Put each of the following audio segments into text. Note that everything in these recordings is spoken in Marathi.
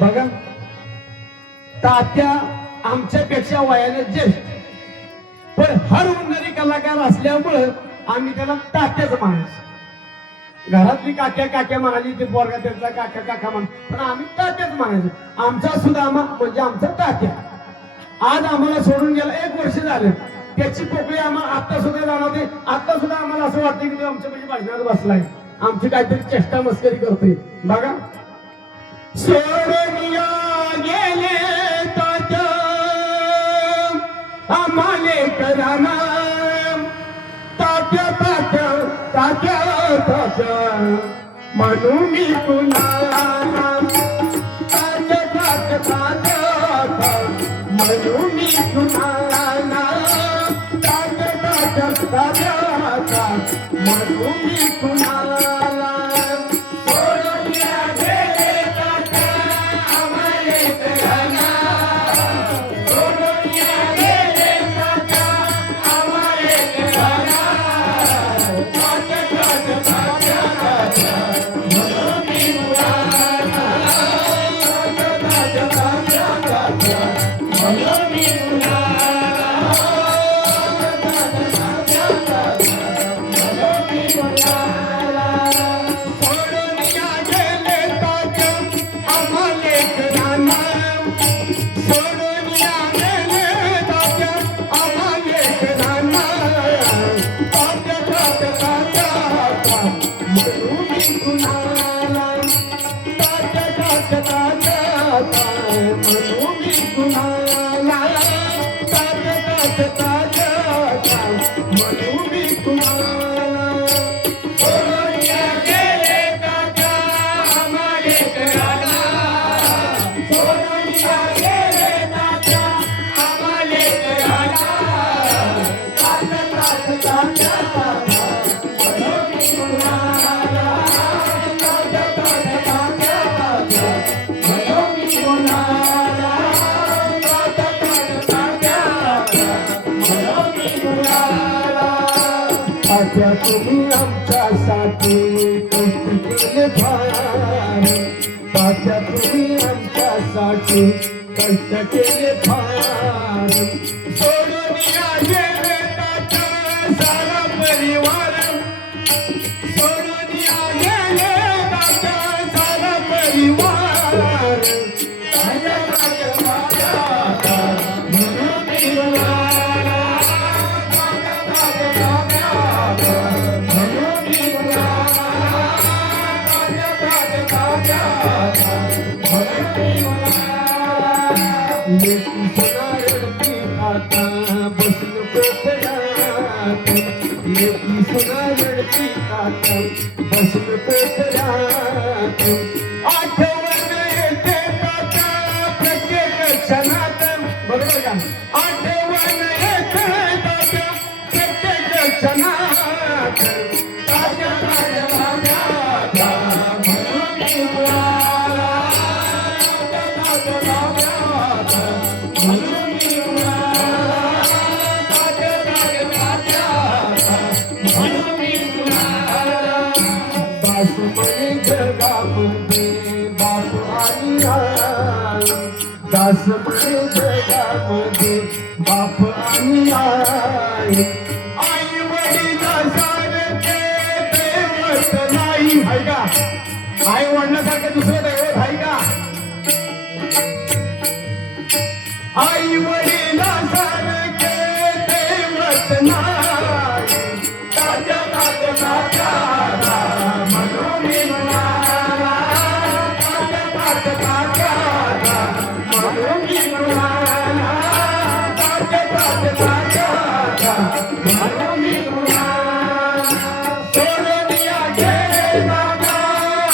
बघा तात्या आमच्यापेक्षा वयाने ज्येष्ठ पण हर उन्हाळी कलाकार असल्यामुळं आम्ही त्याला तात्याच म्हणायचो. घरातली काक्या काक्या म्हणाली ते पोरगा त्यांचा काका काका म्हण पण आम्ही तात्याच म्हणायचो. आमचा सुदामा म्हणजे आमचा तात्या आज आम्हाला सोडून गेला 1 वर्ष झालं. त्याची पोकळी आम्हाला आता सुद्धा जाणवते. आता सुद्धा आम्हाला असं वाटतं की तो आमच्या म्हणजे भाषणात बसलाय आमची काहीतरी चेष्टा मस्करी करतोय. बघा सोडून गेले तात्या आम्हाले कराना तात्या तात्या तात्या तात्या म्हणू मी कुणाला तात्या तात्या तात्या म्हणू मी कुणाला तात्या तात्या तात्या म्हणू मी कुणाला तात्या तुम्ही आमच्यासाठी कष्ट केले फार तात्या तुम्ही आमच्यासाठी कष्ट केले फार सोडून गेले तात्या सारा परिवार सोडून गेले तात्या सारा परिवार बसन कोपऱ्यात आठवण येते तात्या प्रत्येक क्षणात. बरोबर का? आठवण येते तात्या प्रत्येक क्षणात तात्या तात्या तात्या म्हणून मी कुणाला तात्या तात्या म्हणून मी कुणाला तात्या तात्या तात्या म्हणून मी दासमणी जगामध्ये बाप आणि आई दासमणी जगामध्ये बाप आणि आई आई वडिलांसारखे दैवत नाही आहे का? आई वडिलांसारखे दुसरं दैवत आहे का? आई वडिलांसारखे दैवत नाही तात्या तात्या तात्या म्हणून मी कुणाला तात्या तात्या तात्या म्हणून मी कुणाला तात्या तात्या तात्या म्हणून मी कुणाला सोडून गेले तात्या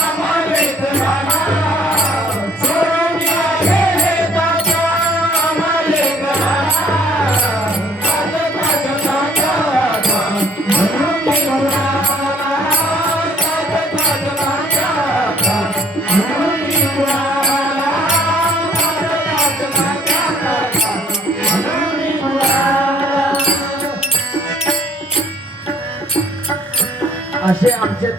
आम्हाले कराना सोडून गेले तात्या आम्हाले कराना तात्या तात्या तात्या म्हणून मी कुणाला असे आमचे